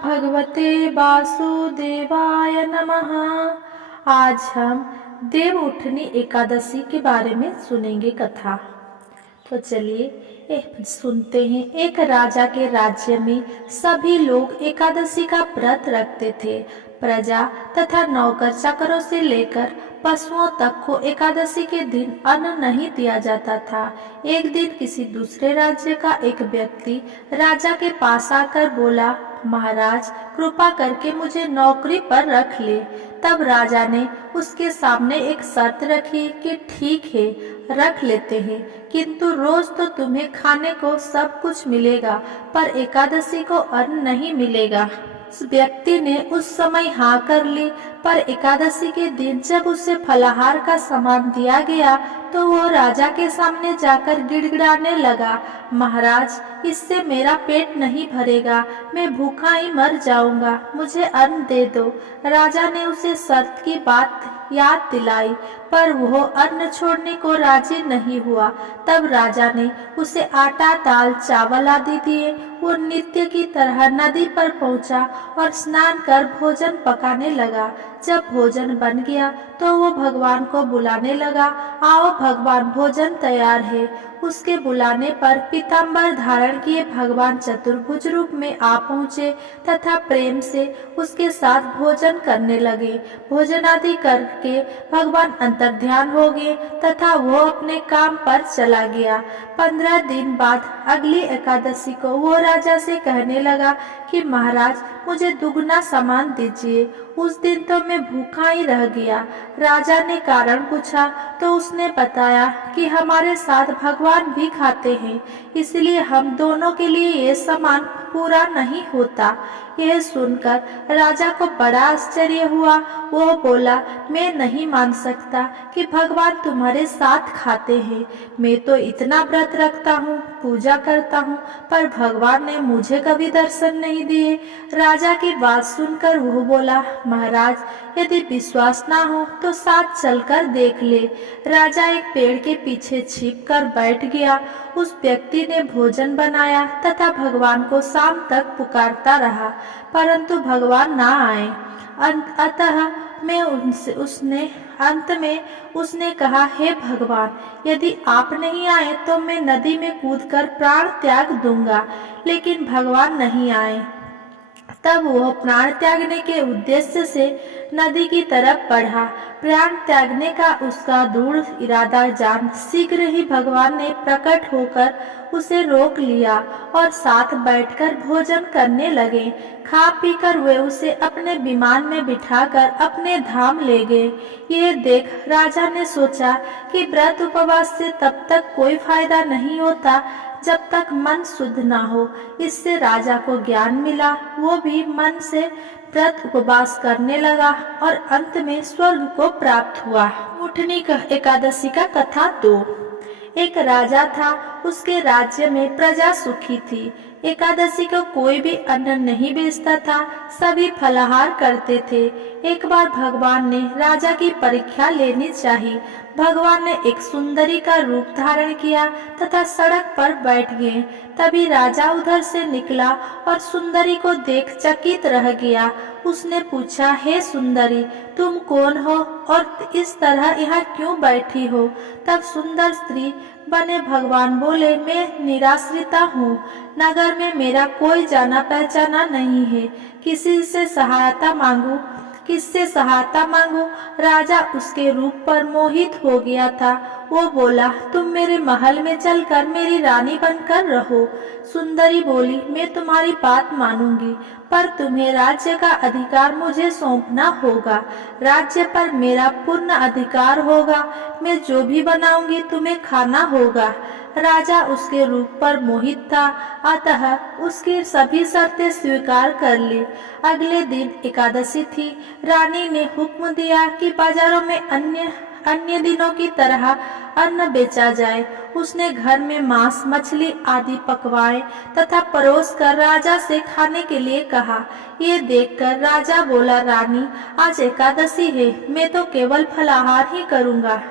भगवते वासुदेवाय नमः। आज हम देव उठनी एकादशी के बारे में सुनेंगे कथा। तो चलिए सुनते हैं। एक राजा के राज्य में सभी लोग एकादशी का व्रत रखते थे। प्रजा तथा नौकर चाकरों से लेकर पशुओं तक को एकादशी के दिन अन्न नहीं दिया जाता था। एक दिन किसी दूसरे राज्य का एक व्यक्ति राजा के पास आकर बोला, महाराज कृपा करके मुझे नौकरी पर रख ले। तब राजा ने उसके सामने एक शर्त रखी कि ठीक है रख लेते हैं, किंतु रोज तो तुम्हें खाने को सब कुछ मिलेगा पर एकादशी को अन्न नहीं मिलेगा। उस व्यक्ति ने उस समय हाँ कर ली, पर एकादशी के दिन जब उसे फलाहार का सामान दिया गया तो वो राजा के सामने जाकर गिड़गिड़ाने लगा, महाराज इससे मेरा पेट नहीं भरेगा, मैं भूखा ही मर जाऊंगा, मुझे अन्न दे दो। राजा ने उसे शर्त की बात याद दिलाई, पर वो अन्न छोड़ने को राजी नहीं हुआ। तब राजा ने उसे आटा दाल चावल आदि दिए। वो नित्य की तरह नदी पर पहुंचा और स्नान कर भोजन पकाने लगा। जब भोजन बन गया तो वो भगवान को बुलाने लगा, आओ भगवान भोजन तैयार है। उसके बुलाने पर पीताम्बर धारण किए भगवान चतुर्भुज रूप में आ पहुँचे तथा प्रेम से उसके साथ भोजन करने लगे। भोजन आदि करके भगवान अंतर्ध्यान हो गए तथा वो अपने काम पर चला गया। 15 दिन बाद अगली एकादशी को वो राजा से कहने लगा कि महाराज मुझे दुगना सामान दीजिए। उस दिन तो मैं भूखा ही रह गया। राजा ने कारण पूछा तो उसने बताया कि हमारे साथ भगवान भी खाते हैं, इसलिए हम दोनों के लिए ये सामान पूरा नहीं होता। यह सुनकर राजा को बड़ा आश्चर्य हुआ। वो बोला, मैं नहीं मान सकता कि भगवान तुम्हारे साथ खाते हैं। मैं तो इतना व्रत रखता हूँ, पूजा करता हूँ, पर भगवान ने मुझे कभी दर्शन नहीं दिए। राजा की बात सुनकर वो बोला, महाराज यदि विश्वास ना हो तो साथ चलकर देख ले। राजा एक पेड़ के पीछे छिप कर बैठ गया। उस व्यक्ति ने भोजन बनाया तथा भगवान को शाम तक पुकारता रहा, परंतु भगवान ना आए। अंत में उसने कहा, हे भगवान यदि आप नहीं आए तो मैं नदी में कूदकर प्राण त्याग दूंगा। लेकिन भगवान नहीं आए। तब वह प्राण त्यागने के उद्देश्य से नदी की तरफ बढ़ा। प्राण त्यागने का उसका दृढ़ इरादा जान शीघ्र ही भगवान ने प्रकट होकर उसे रोक लिया और साथ बैठकर भोजन करने लगे। खा पीकर वे उसे अपने विमान में बिठाकर अपने धाम ले गए। ये देख राजा ने सोचा कि व्रत उपवास से तब तक कोई फायदा नहीं होता जब तक मन शुद्ध ना हो। इससे राजा को ज्ञान मिला। वो भी मन से व्रत उपवास करने लगा और अंत में स्वर्ग को प्राप्त हुआ। उठनी एकादशी का कथा 2। एक राजा था, उसके राज्य में प्रजा सुखी थी। एकादशी को कोई भी अन्न नहीं बेचता था, सभी फलाहार करते थे। एक बार भगवान ने राजा की परीक्षा लेनी चाहिए। भगवान ने एक सुंदरी का रूप धारण किया तथा सड़क पर बैठ गए। तभी राजा उधर से निकला और सुंदरी को देख चकित रह गया। उसने पूछा, हे सुंदरी तुम कौन हो और इस तरह यहाँ क्यों बैठी हो? तब सुंदर स्त्री बने भगवान बोले, मैं निराश्रिता हूँ, नगर में मेरा कोई जाना पहचाना नहीं है, किससे सहायता मांगू? राजा उसके रूप पर मोहित हो गया था। वो बोला, तुम मेरे महल में चलकर मेरी रानी बनकर रहो। सुंदरी बोली, मैं तुम्हारी बात मानूंगी, पर तुम्हें राज्य का अधिकार मुझे सौंपना होगा। राज्य पर मेरा पूर्ण अधिकार होगा। मैं जो भी बनाऊंगी तुम्हें खाना होगा। राजा उसके रूप पर मोहित था, अतः उसकी सभी शर्तें स्वीकार कर ली। अगले दिन एकादशी थी। रानी ने हुक्म दिया कि बाजारों में अन्य दिनों की तरह अन्न बेचा जाए। उसने घर में मांस मछली आदि पकवाए तथा परोस कर राजा से खाने के लिए कहा। ये देखकर राजा बोला, रानी आज एकादशी है, मैं तो केवल फलाहार ही करूंगा।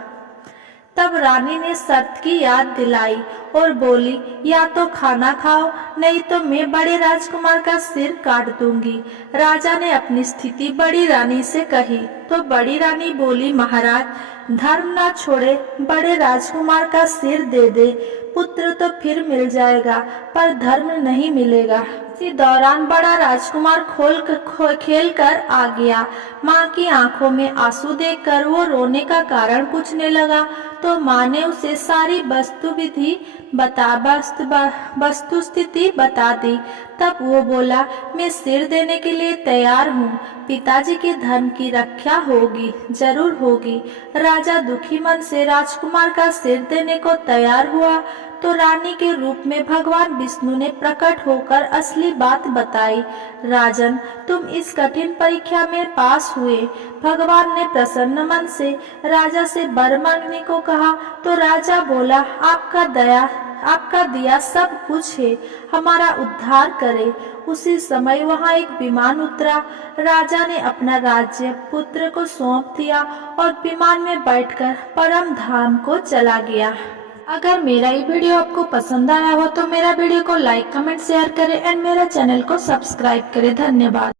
तब रानी ने शर्त की याद दिलाई और बोली, या तो खाना खाओ, नहीं तो मैं बड़े राजकुमार का सिर काट दूंगी। राजा ने अपनी स्थिति बड़ी रानी से कही तो बड़ी रानी बोली, महाराज, धर्म ना छोड़े बड़े राजकुमार का सिर दे दे। पुत्र तो फिर मिल जाएगा पर धर्म नहीं मिलेगा। इसी दौरान बड़ा राजकुमार खेल कर आ गया। माँ की आंखों में आंसू देखकर वो रोने का कारण पूछने लगा तो माँ ने उसे सारी वस्तु स्थिति बता दी। तब वो बोला, मैं सिर देने के लिए तैयार हूँ। पिताजी के धर्म की रक्षा होगी, जरूर होगी। राजा दुखी मन से राजकुमार का सिर देने को तैयार हुआ तो रानी के रूप में भगवान विष्णु ने प्रकट होकर असली बात बताई। राजन, तुम इस कठिन परीक्षा में पास हुए। भगवान ने प्रसन्न मन से राजा से वर मांगने को कहा तो राजा बोला, आपका दिया सब कुछ है, हमारा उद्धार करे। उसी समय वहाँ एक विमान उतरा। राजा ने अपना राज्य पुत्र को सौंप दिया और विमान में बैठकर परम धाम को चला गया। अगर मेरा ये वीडियो आपको पसंद आया हो तो मेरा वीडियो को लाइक, कमेंट, शेयर करें एंड मेरा चैनल को सब्सक्राइब करें। धन्यवाद।